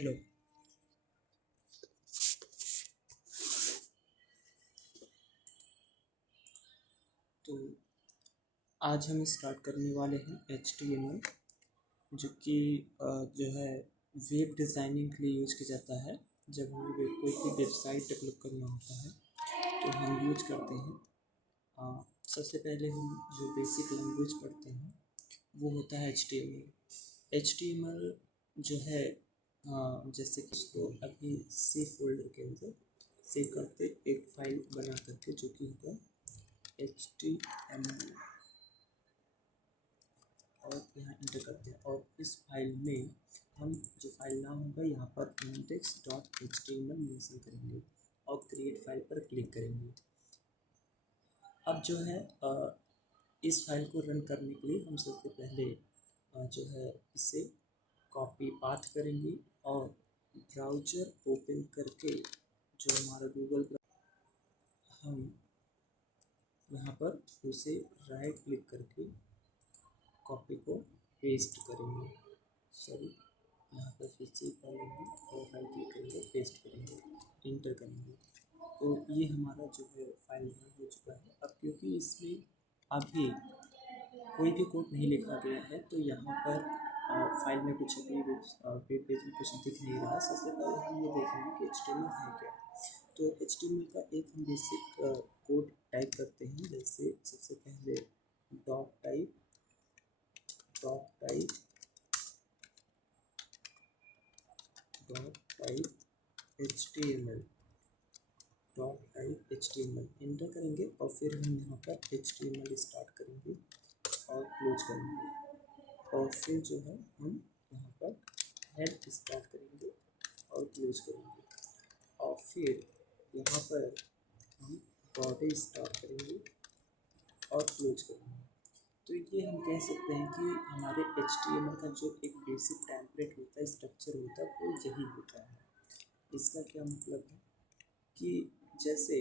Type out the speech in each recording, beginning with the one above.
Hello. तो आज हम स्टार्ट करने वाले हैं HTML, जो कि जो है वेब डिज़ाइनिंग के लिए यूज किया जाता है। जब हमें कोई भी वेबसाइट डेवलप करना होता है तो हम यूज करते हैं। सबसे पहले हम जो बेसिक लैंग्वेज पढ़ते हैं वो होता है HTML। HTML जो है जैसे कि इसको अभी सी फोल्डर के अंदर सेव करते एक फाइल बना करके, जो कि होगा HTML, और यहाँ इंटर करते हैं। और इस फाइल में हम जो फाइल नाम होगा यहाँ पर index.html मेंशन करेंगे और क्रिएट फाइल पर क्लिक करेंगे। अब जो है इस फाइल को रन करने के लिए हम सबसे पहले जो है इसे कॉपी पाथ करेंगे और ब्राउज़र ओपन करके जो हमारा गूगल, हम यहाँ पर उसे राइट क्लिक करके कॉपी को पेस्ट करेंगे। सॉरी, यहाँ पर फिर से लेंगे और राइट क्लिक करेंगे, पेस्ट करेंगे, इंटर करेंगे। तो ये हमारा जो है फाइल रन हो चुका है। अब क्योंकि इसमें अभी कोई भी कोड नहीं लिखा गया है तो यहाँ पर फाइल में कुछ भी वेब पेज में कुछ दिख नहीं रहा है। सबसे पहले हम ये देखेंगे कि HTML है क्या। तो HTML का एक हम बेसिक कोड टाइप करते हैं। जैसे सबसे पहले डॉट टाइप HTML इंटर करेंगे और फिर हम यहाँ पर HTML स्टार्ट करेंगे और क्लोज करेंगे। और फिर जो है हम यहाँ पर हेड स्टार्ट करेंगे और क्लोज करेंगे। और फिर यहाँ पर हम बॉडी स्टार्ट करेंगे और क्लोज करेंगे। तो ये हम कह सकते हैं कि हमारे HTML का जो एक बेसिक टेम्पलेट होता है, स्ट्रक्चर होता है, वो यही होता है। इसका क्या मतलब है कि जैसे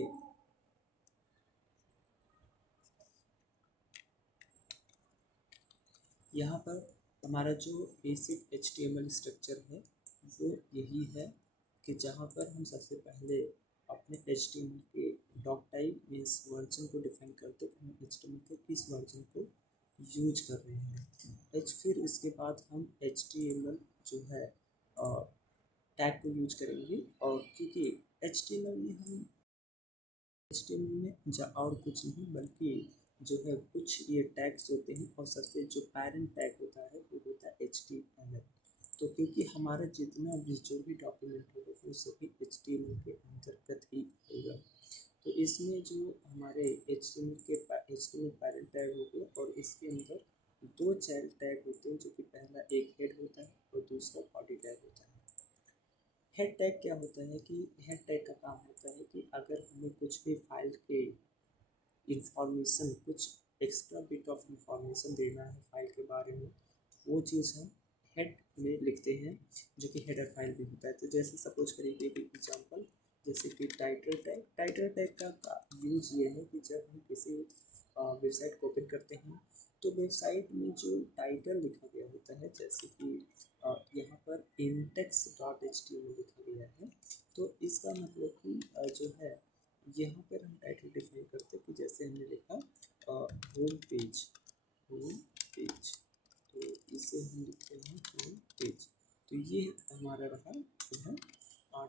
यहाँ पर हमारा जो बेसिक HTML स्ट्रक्चर है वो यही है कि जहाँ पर हम सबसे पहले अपने HTML के डॉक टाइप मीन्स वर्जन को डिफाइन करते हैं कि हम HTML के किस वर्जन को यूज कर रहे हैं। फिर इसके बाद हम HTML जो है टैग को यूज करेंगे। और क्योंकि HTML में और कुछ नहीं बल्कि जो है कुछ ये टैग्स होते हैं, और सबसे जो पेरेंट टैग होता है वो होता है HTML। तो क्योंकि हमारा जितना भी जो भी डॉक्यूमेंट होगा वो सभी HTML के अंतर्गत ही होगा। तो इसमें जो हमारे HTML पेरेंट टैग हो गया, और इसके अंदर दो चाइल्ड टैग होते हैं, जो कि पहला एक हेड होता है और दूसरा बॉडी टैग होता है। हेड टैग क्या होता है कि हेड टैग का काम होता है कि अगर हमें कुछ भी फाइल के इंफॉर्मेशन, कुछ एक्स्ट्रा बिट ऑफ इंफॉर्मेशन देना है फाइल के बारे में, वो चीज़ हम हेड में लिखते हैं, जो कि हेडर फाइल भी होता है। तो जैसे सपोज करिए एक एग्जांपल, जैसे कि टाइटल टैग का यूज ये है कि जब हम किसी वेबसाइट को ओपन करते हैं तो वेबसाइट में जो टाइटल लिखा गया होता है, जैसे कि यहाँ पर index.html लिखा गया है, तो इसका मतलब कि जो है यहाँ पर हम टाइटल डिफाइन करते हैं कि जैसे हमने लिखा होम पेज, तो इसे हम लिखते हैं होम पेज। तो ये हमारा रहा जो है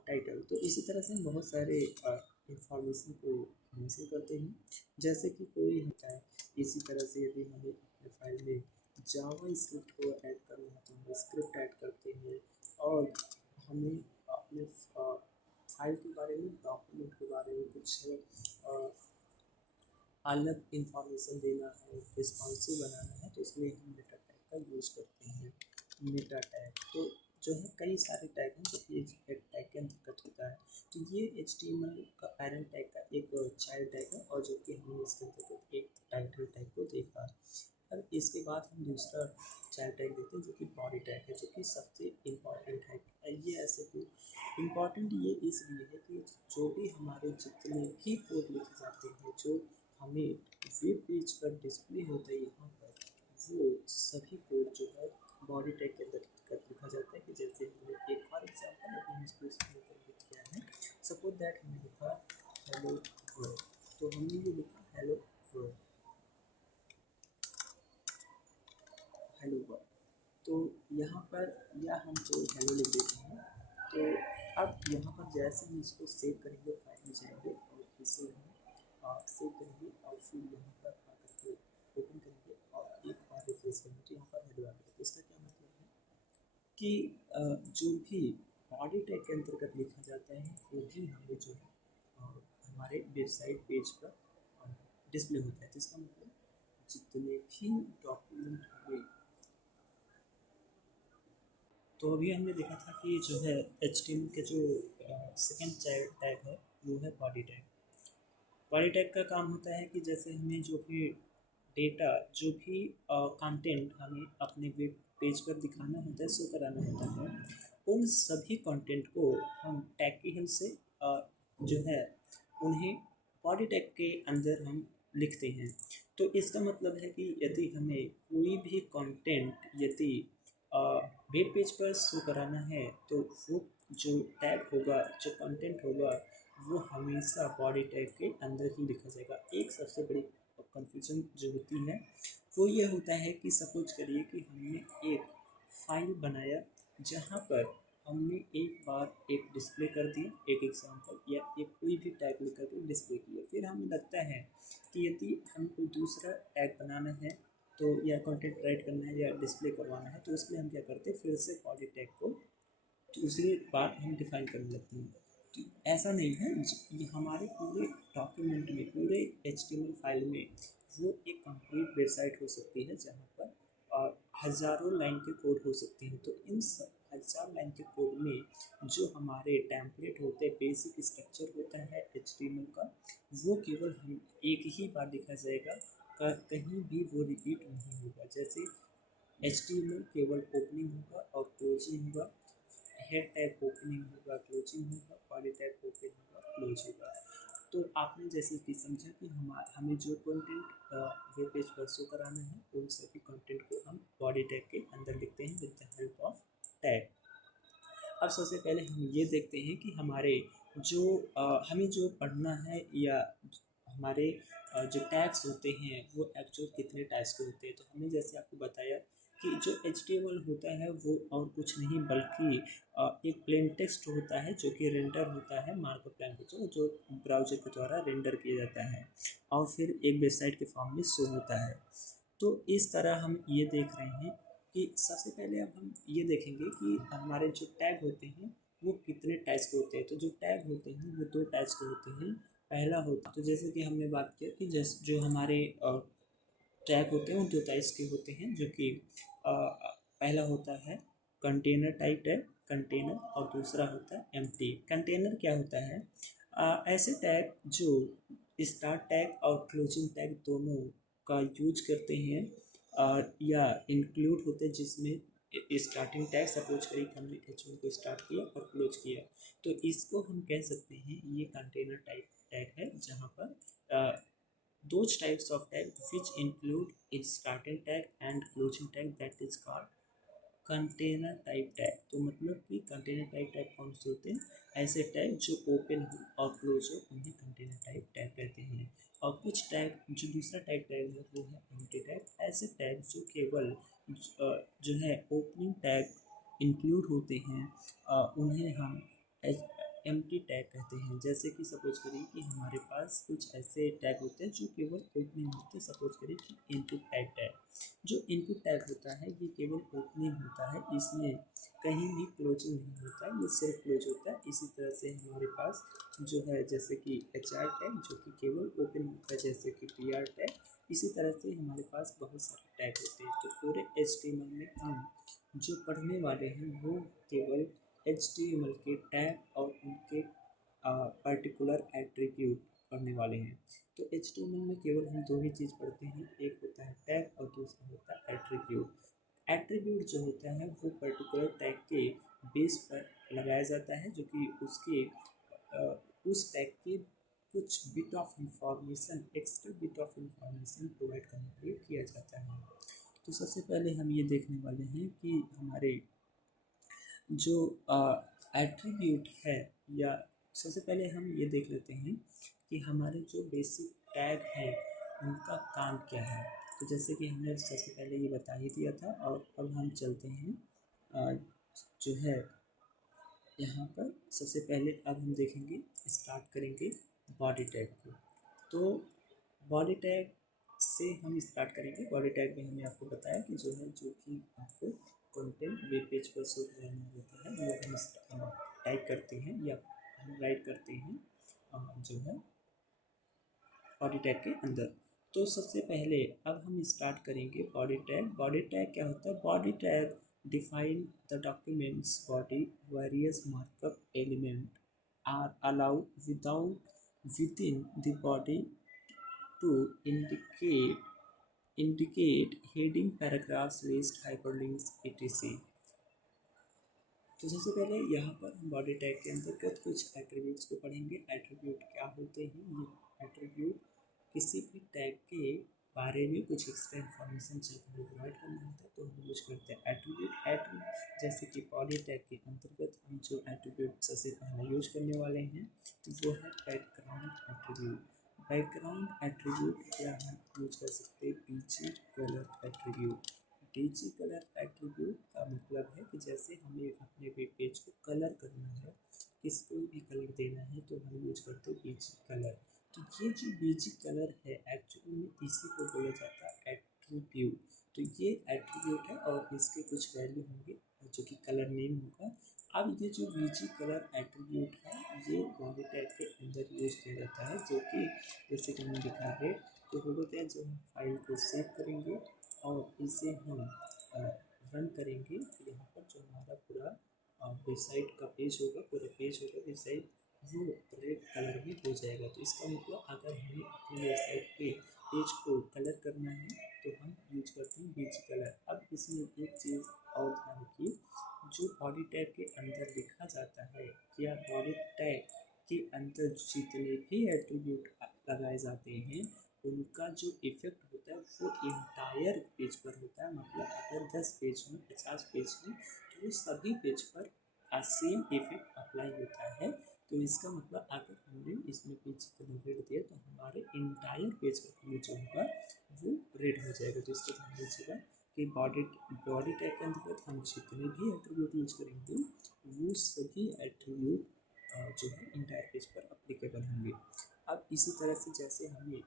टाइटल। तो इसी तरह से हम बहुत सारे इंफॉर्मेशन को मेंशन करते हैं, जैसे कि कोई होता है। इसी तरह से यदि हमें अपने फाइल में जावा स्क्रिप्ट को ऐड करना है तो हम स्क्रिप्ट ऐड करते हैं, और हमें अपने फाइल के बारे में, डॉक्यूमेंट के बारे में कुछ अलग इंफॉर्मेशन देना है, रिस्पॉन्सिव बनाना है, तो इसलिए हम मेटा टैग का यूज़ करते हैं। मेटा टैग तो जो है कई सारे टैग हैं जो कि एक टैग के अंतर्गत होता है। तो ये HTML का पेरेंट टैग का एक चाइल्ड टैग है, और जो कि हमने इसके अंतर्गत एक टाइटल टैग को देखा। अब इसके बाद हम दूसरा चाइल्ड टैग देखते हैं, जो कि बॉडी टैग है, जो कि सबसे इम्पॉर्टेंट है। ये ऐसे क्यों इम्पॉर्टेंट, ये इसलिए है कि जो भी हमारे जितने भी कोड लिखे जाते हैं, जो हमें वेब पेज पर डिस्प्ले होता है यहाँ पर, वो सभी कोड जो है बॉडी टैग के अंदर लिखा जाता है कि जैसे हमने एक फॉर एग्जाम्पल अभी हम इसको इसमें लिख किया है, सपोज दैट हमने लिखा हेलो वर्ल्ड, तो हमने ये लिखा हेलो वर्ल्ड, हेलो वर्ल्ड, तो यहाँ पर या हम कोई हेलो लिख देते हैं। तो अब यहाँ पर जैसे हम इसको सेव करेंगे, फाइल में जाएंगे और इसे हम सेव करेंगे और फिर यहाँ पर आकर के ओपन करेंगे और एक बार रिफ्रेश करेंगे तो यहाँ पर हेलो आ गया। तो इसका क्या मतलब है कि जो भी बॉडी टैग के अंतर्गत लिखा जाता है वो भी हमें जो है हमारे वेबसाइट पेज पर डिस्प्ले होता है। जिसका मतलब जितने भी डॉक्यूमेंट हमें, तो अभी हमने देखा था कि जो है HTML के जो सेकेंड टैग है वो है बॉडी टैग। बॉडी टैग का काम होता है कि जैसे हमें जो भी डेटा, जो भी कंटेंट हमें अपने वेब पेज पर दिखाना होता है, शो कराना होता है, उन सभी कंटेंट को हम टैग की हेल्प से जो है उन्हें बॉडी टैग के अंदर हम लिखते हैं। तो इसका मतलब है कि यदि हमें कोई भी कंटेंट यदि वेब पेज पर शो कराना है तो वो जो टैग होगा, जो कंटेंट होगा, वो हमेशा बॉडी टैग के अंदर ही लिखा जाएगा। एक सबसे बड़ी कंफ्यूजन जो होती है वो ये होता है कि सपोज करिए कि हमने एक फाइल बनाया जहाँ पर हमने एक बार एक डिस्प्ले कर दिया, एक एग्जांपल या एक कोई भी टैग लिखकर के डिस्प्ले किया, फिर हमें लगता है कि यदि हमें कोई दूसरा टैग बनाना है तो या कंटेंट राइट करना है या डिस्प्ले करवाना है, तो उसके लिए हम क्या करते हैं, फिर से बॉडी टैग को दूसरी बार हम डिफाइन करने लगते हैं। तो ऐसा नहीं है, ये हमारे पूरे डॉक्यूमेंट में, पूरे HTML फाइल में वो एक कंप्लीट वेबसाइट हो सकती है जहाँ पर हज़ारों लाइन के कोड हो सकते हैं। तो इन हज़ार लाइन के कोड में जो हमारे टेम्पलेट होते हैं, बेसिक स्ट्रक्चर होता है HTML का, वो केवल हम एक ही बार लिखा जाएगा, कहीं भी वो रिपीट नहीं होगा। जैसे HTML केवल ओपनिंग होगा और क्लोजिंग होगा, हेड टैग ओपनिंग होगा, क्लोजिंग होगा, बॉडी टैग ओपन होगा, क्लोज होगा। तो आपने जैसे कि समझा कि हमें जो कंटेंट वेब पेज पर शो कराना है उन सभी कंटेंट को हम बॉडी टैग के अंदर लिखते हैं with the help of tag. अब सबसे पहले हम ये देखते हैं कि हमारे जो हमें जो पढ़ना है या हमारे जो टैग्स होते हैं वो एक्चुअल कितने टाइप्स के होते हैं। तो हमने जैसे आपको बताया कि जो HTML होता है वो और कुछ नहीं बल्कि एक प्लेन टेक्स्ट होता है जो कि रेंडर होता है मार्कअप लैंग्वेज, जो ब्राउज़र के द्वारा रेंडर किया जाता है और फिर एक वेबसाइट के फॉर्म में शो होता है। तो इस तरह हम ये देख रहे हैं कि सबसे पहले अब हम ये देखेंगे कि हमारे जो टैग होते हैं वो कितने टाइप्स के होते हैं। तो जो टैग होते हैं वो दो टाइप्स के होते हैं। पहला होता, तो जैसे कि हमने बात किया कि जो हमारे टैग होते हैं वो दो टाइप्स के होते हैं, जो कि पहला होता है कंटेनर टाइप टैग, कंटेनर, और दूसरा होता है एम्प्टी। कंटेनर क्या होता है, ऐसे टैग जो स्टार्ट टैग और क्लोजिंग टैग दोनों का यूज करते हैं या इंक्लूड होते हैं, जिसमें स्टार्टिंग टैग, सपोज करिए कि हमने H1 को स्टार्ट किया और क्लोज किया, तो इसको हम कह सकते हैं ये कंटेनर टाइप टैग है, जहाँ पर those types of tag which include its starting tag and closing tag, that is called container type tag. तो मतलब कि कंटेनर टाइप टैग कौन से होते हैं, ऐसे टैग जो ओपन हो और क्लोज हो उन्हें कंटेनर टाइप टैग कहते हैं। और कुछ टैग, जो दूसरा टाइप टैग है वो है एम्प्टी टैग। ऐसे टैग जो केवल जो है ओपनिंग टैग इंक्लूड होते हैं उन्हें हम एम्प्टी टैग कहते हैं। जैसे कि सपोज करिए कि हमारे पास कुछ ऐसे टैग होते हैं जो केवल ओपनिंग होते हैं। सपोज करिए कि इनपुट टैग, जो इनपुट टैग होता है ये केवल ओपनिंग होता है, इसमें कहीं भी क्लोजिंग नहीं होता है, ये सिर्फ क्लोज होता है। इसी तरह से हमारे पास जो है जैसे कि HR टैग जो कि केवल ओपन होता है, जैसे कि PR टैग। इसी तरह से हमारे पास बहुत सारे टैग होते हैं। तो पूरे HTML में हम जो पढ़ने वाले हैं वो केवल HTML के टैग और उनके पर्टिकुलर एट्रीब्यूट पढ़ने वाले हैं। तो HTML में केवल हम दो ही चीज़ पढ़ते हैं, एक होता है टैग और दूसरा होता है एट्रीब्यूट। एट्रीब्यूट जो होता है वो पर्टिकुलर टैग के बेस पर लगाया जाता है, जो कि उसके उस टैग के कुछ bit of information, extra bit of information provide करने के लिए किया जाता है। तो सबसे पहले हम ये देखने वाले हैं कि हमारे जो एट्रीब्यूट है, या सबसे पहले हम ये देख लेते हैं कि हमारे जो बेसिक टैग हैं उनका काम क्या है। तो जैसे कि हमने सबसे पहले ये बता ही दिया था, और अब हम चलते हैं जो है यहाँ पर सबसे पहले अब हम देखेंगे, स्टार्ट करेंगे बॉडी टैग को। तो बॉडी टैग से हम स्टार्ट करेंगे। बॉडी टैग में हमने आपको बताया कि जो है, जो कि आपको कंटेंट वेब पेज पर शो करना होता है, वो हम टाइप करते हैं या हम राइट करते हैं जो है बॉडी टैग के अंदर। तो सबसे पहले अब हम स्टार्ट करेंगे बॉडी टैग। बॉडी टैग क्या होता है? Body tag define the document's body. Various markup element are allowed within the body to indicate heading, paragraphs, list, hyperlinks, etc. तो सबसे पहले यहाँ पर हम बॉडी टैग के अंतर्गत कुछ एट्रीब्यूट्स को पढ़ेंगे। एट्रीब्यूट क्या होते हैं? ये एट्रीब्यूट किसी भी टैग के बारे में कुछ एक्स्ट्रा इन्फॉर्मेशन जब हमें प्रोवाइड करना होता है तो हम यूज करते हैं एट्रीब्यूट। जैसे कि बॉडी टैग के अंतर्गत हम जो एट्रीब्यूट सबसे पहले यूज करने वाले हैं तो वो है बैकग्राउंड एट्रीब्यूट। बैकग्राउंड एट्रीब्यूट क्या हम यूज कर सकते हैं? BG colour attribute. BG colour attribute का मतलब है कि जैसे हमें अपने वेब पेज को कलर करना है, किसको भी कलर देना है, तो हम यूज करते हैं बीजी कलर। तो ये जो बीजी कलर है एक्चुअली में इसी को बोला जाता है एट्रीब्यूट। तो ये एट्रीब्यूट है और इसके कुछ वैल्यू होंगे जो कि कलर नेम होगा। अब ये जो बीजी कलर एट्रीब्यूट है ये बॉडी टैग के अंदर यूज किया जाता है, जो कि जैसे कि हमने दिखा है तो हो जाता है जब हम फाइल को सेव करेंगे और इसे हम रन करेंगे तो यहाँ पर जो हमारा पूरा वेबसाइट का पेज होगा, पूरा पेज होगा वेबसाइट, वो रेड कलर में हो जाएगा। तो इसका मतलब अगर हमें अपनी वेबसाइट पे पेज को कलर करना है तो हम यूज करते हैं बीजी कलर। अब इसमें एक चीज़ और ध्यान रखिए, जो बॉडी टैग के अंदर लिखा जाता है या बॉडी टैग के अंदर जितने भी एट्रीब्यूट लगाए जाते हैं उनका जो इफेक्ट होता है वो इंटायर पेज पर होता है। मतलब अगर 10 पेज में 50 पेज में तो वो सभी पेज पर सेम इफेक्ट अप्लाई होता है। तो इसका मतलब अगर हमने इसमें पेज कलर रेड दिया तो हमारे इंटायर पेज का कलर जो होगा वो रेड हो जाएगा। तो इसको ध्यान दीजिएगा कि बॉडी टैग के अंतर्गत हम जितने भी एट्रीब्यूट यूज करेंगे वो सभी एट्रीब्यूट जो है इंटायर पेज पर अप्लीकेबल होंगे। अब इसी तरह से जैसे हमें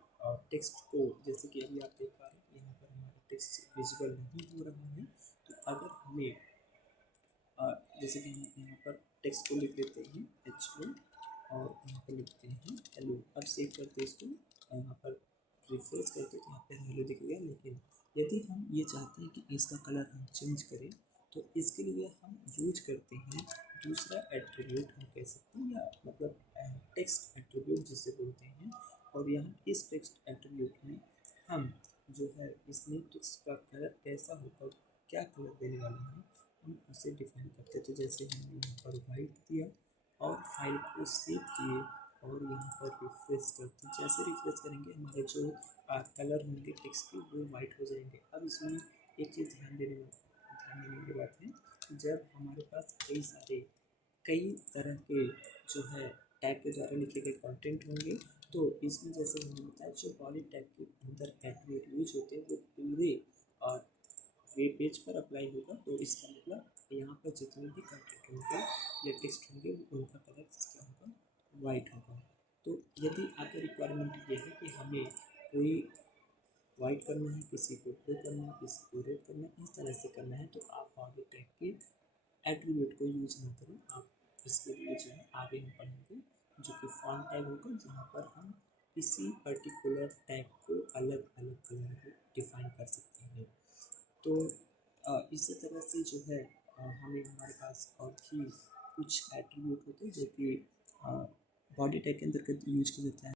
टेक्स्ट को, जैसे कि अभी आप देख पा रहे हैं यहाँ पर हमारा टेक्स्ट विजुअल नहीं हो रहा है, तो अगर हमें जैसे कि हम यहाँ पर टेक्स्ट को लिख लेते हैं HO और यहाँ पर लिखते हैं हेलो। अब सेव करते हैं इसको, यहाँ पर रिफ्रेश करते हैं तो यहाँ पर हेलो दिख गया। लेकिन यदि हम ये चाहते हैं कि इसका कलर हम चेंज करें तो इसके लिए हम यूज करते हैं दूसरा एट्रीब्यूट, हम कह सकते हैं, या मतलब टेक्स्ट एट्रीब्यूट जिसे बोलते हैं। और यहाँ इस टेक्स्ट एट्रीब्यूट में हम जो है इसमें टेक्स्ट का कलर कैसा होगा, क्या कलर देने वाले हैं, हम उसे डिफाइन करते हैं। तो जैसे हमने यहाँ पर वाइट दिया और फाइल को सेव किए और यहाँ पर रिफ्रेश करते हैं। जैसे रिफ्रेश करेंगे हमारे जो कलर होंगे टेक्स्ट के वो वाइट हो जाएंगे। अब इसमें एक चीज़ ध्यान देने वाली बात है, जब हमारे पास कई तरह के जो है टैग के द्वारा लिखे गए कंटेंट होंगे तो इसमें जैसे हमने बताया जो बॉडी टैग के अंदर एट्रीब्यूट यूज होते हैं वो पूरे वेब पेज पर अप्लाई होगा। तो इसका मतलब यहाँ पर जितने भी कंटेंट होंगे या टेक्स्ट होंगे उनका कलर क्या होगा? वाइट होगा। तो यदि आपका रिक्वायरमेंट ये है कि हमें कोई वाइट करना है, किसी को ब्लू करना है, किसी को रेड करना है, इस तरह से करना है, तो आप बॉडी टैग के एट्रीब्यूट को यूज ना करें। आप इसके लिए जो है आगे हम पढ़ेंगे जो कि फॉन्ट टैग होगा, जहाँ पर हम किसी पर्टिकुलर टैग को अलग अलग कलर में डिफाइन कर सकते हैं। तो इसी तरह से जो है हमें हमारे पास और भी कुछ एट्रीब्यूट होते हैं जो कि बॉडी टैग के अंदर यूज किया जाता है।